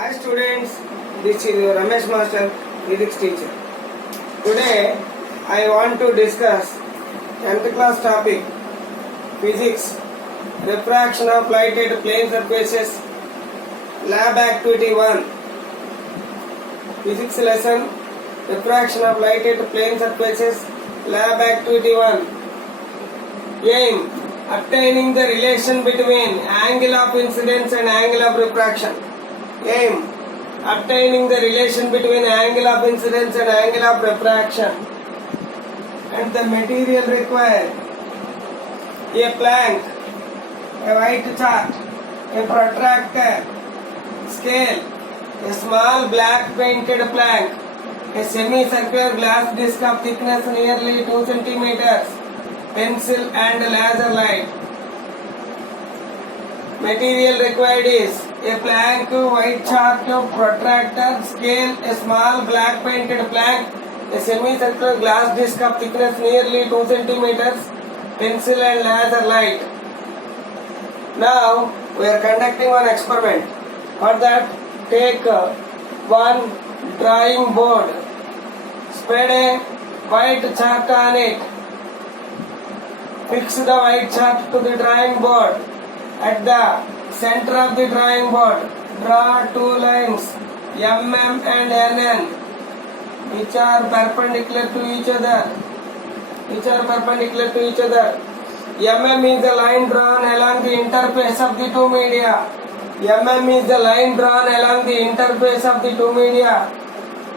Hi students, this is your Ramesh Master, physics teacher. Today I want to discuss 10th class topic, physics, refraction of light at plane surfaces, lab activity 1. Physics lesson, refraction of light at plane surfaces, lab activity 1. Aim, obtaining the relation between angle of incidence and angle of refraction. Aim, obtaining the relation between angle of incidence and angle of refraction. And the material required: a plank, a white chart, a protractor, scale, a small black painted plank, a semicircular glass disc of thickness nearly 2 centimeters, pencil and laser light. Material required is a plank, white chalk, protractor, scale, a small black painted plank, a semicircular glass disc of thickness nearly 2 centimeters, pencil and laser light. Now we are conducting one experiment. For that, take one drawing board, spread a white chalk on it, fix the white chalk to the drawing board. At the center of the drawing board, draw two lines MM and NN, which are perpendicular to each other. MM is the line drawn along the interface of the two media.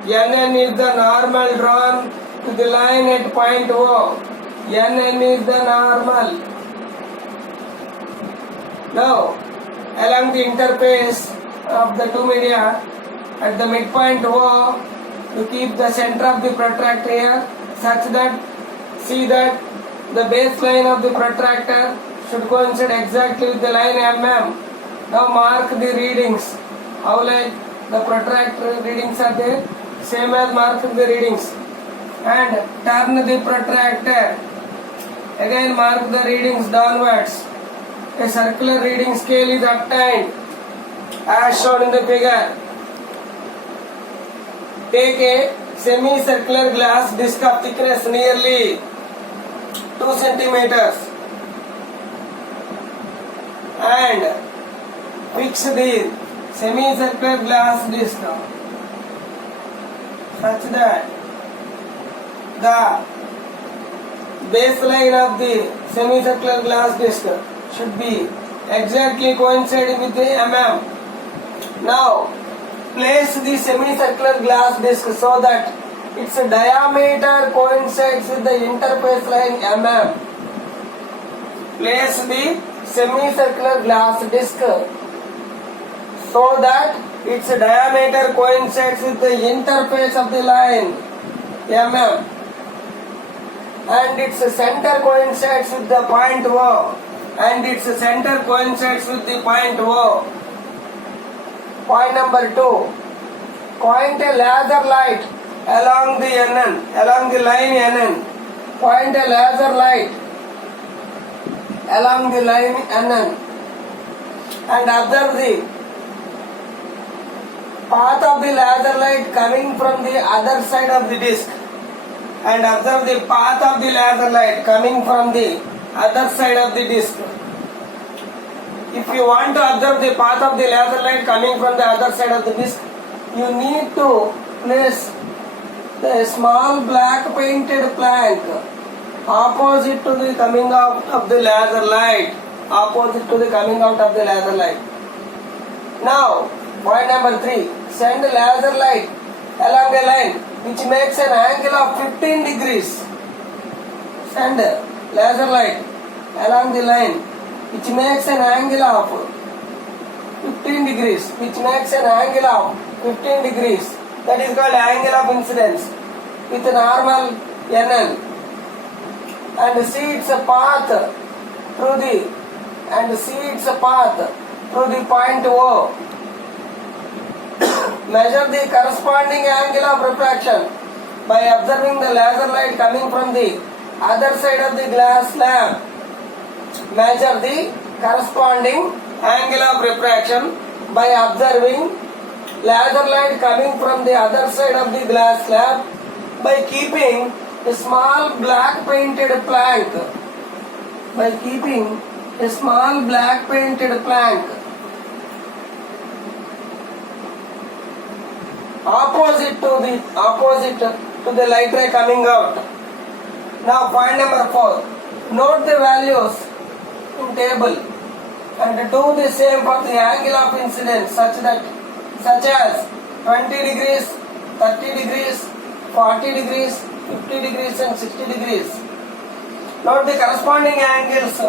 NN is the normal drawn to the line at point O. NN is the normal. Now, along the interface of the two media, at the midpoint O, you keep the center of the protractor here, such that, see that the base line of the protractor should coincide exactly with the line MM. Now mark the readings. How like the protractor readings are there? Same as mark the readings. And turn the protractor. Again mark the readings downwards. A circular reading scale is obtained as shown in the figure. Take a semicircular glass disc of thickness nearly 2 centimeters and fix the semicircular glass disc such that the baseline of the semicircular glass disc should be exactly coinciding with the MM. Now place the semicircular glass disc so that its diameter coincides with the interface line MM. Place the semicircular glass disc so that its diameter coincides with the interface of the line MM, and its center coincides with the point O. Point number 2. Point a laser light along the line NN. Point a laser light along the line NN and observe the path of the laser light coming from the other side of the disc. If you want to observe the path of the laser light coming from the other side of the disc, you need to place the small black painted plank opposite to the coming out of the laser light. Now, point number 3. Send laser light along a line which makes an angle of 15 degrees. Send laser light along the line which makes an angle of 15 degrees. That is called angle of incidence with normal NN. And see its path through the point O. Measure the corresponding angle of refraction by observing the laser light coming from the other side of the glass slab. Measure the corresponding angle of refraction by observing laser light coming from the other side of the glass slab by keeping a small black painted plank. By keeping a small black painted plank opposite to the light ray coming out. Now point number 4. Note the values in table and do the same for the angle of incidence such as 20 degrees, 30 degrees, 40 degrees, 50 degrees and 60 degrees. Note the corresponding angles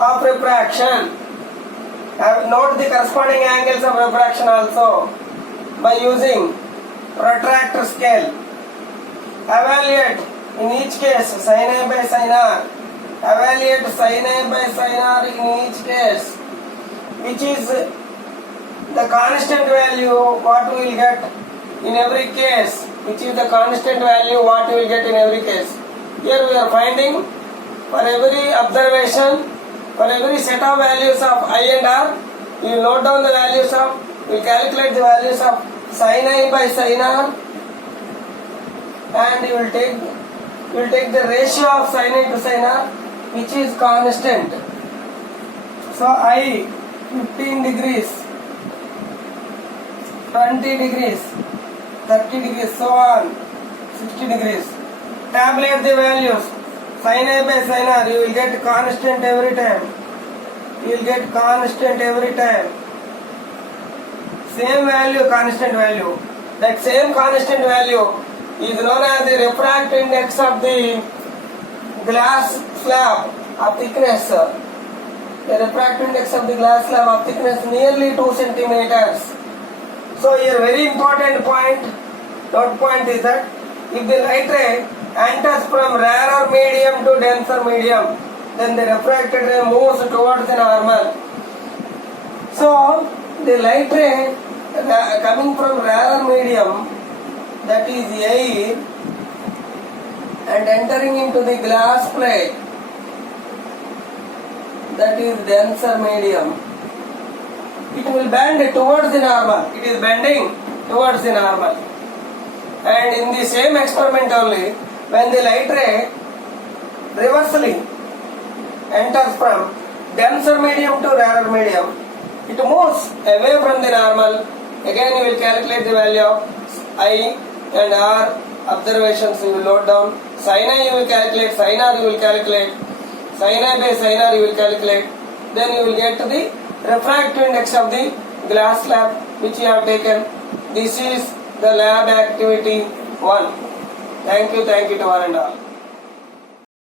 of refraction. Note the corresponding angles of refraction also by using protractor scale. Evaluate in each case sin A by sin R. Evaluate sin A by sin R in each case. Which is the constant value what we will get in every case. Which is the constant value what we will get in every case. Here we are finding for every observation, for every set of values of I and R, you will note down the values of, we calculate the values of sin I by sin R, and you will take the ratio of sin I to sin R, which is constant. So I 15 degrees, 20 degrees, 30 degrees, so on, 60 degrees. Tabulate the values. Sin A by sin R, you will get constant every time. You will get constant every time. Same value, constant value. That same constant value is known as the refractive index of the glass slab of thickness. The refractive index of the glass slab of thickness nearly 2 centimeters. So here very important point is that if the light ray enters from rarer medium to denser medium, then the refracted ray moves towards the normal. So the light ray coming from rarer medium, that is air, and entering into the glass plate, that is denser medium, it will bend towards the normal. It is bending towards the normal. And in the same experiment only, when the light ray reversely enters from denser medium to rarer medium, it moves away from the normal. Again you will calculate the value of I and R observations, you will note down. Sin I you will calculate, sin R you will calculate, sin I by sin R you will calculate. Then you will get to the refractive index of the glass slab which you have taken. This is the lab activity 1. Thank you to one and all.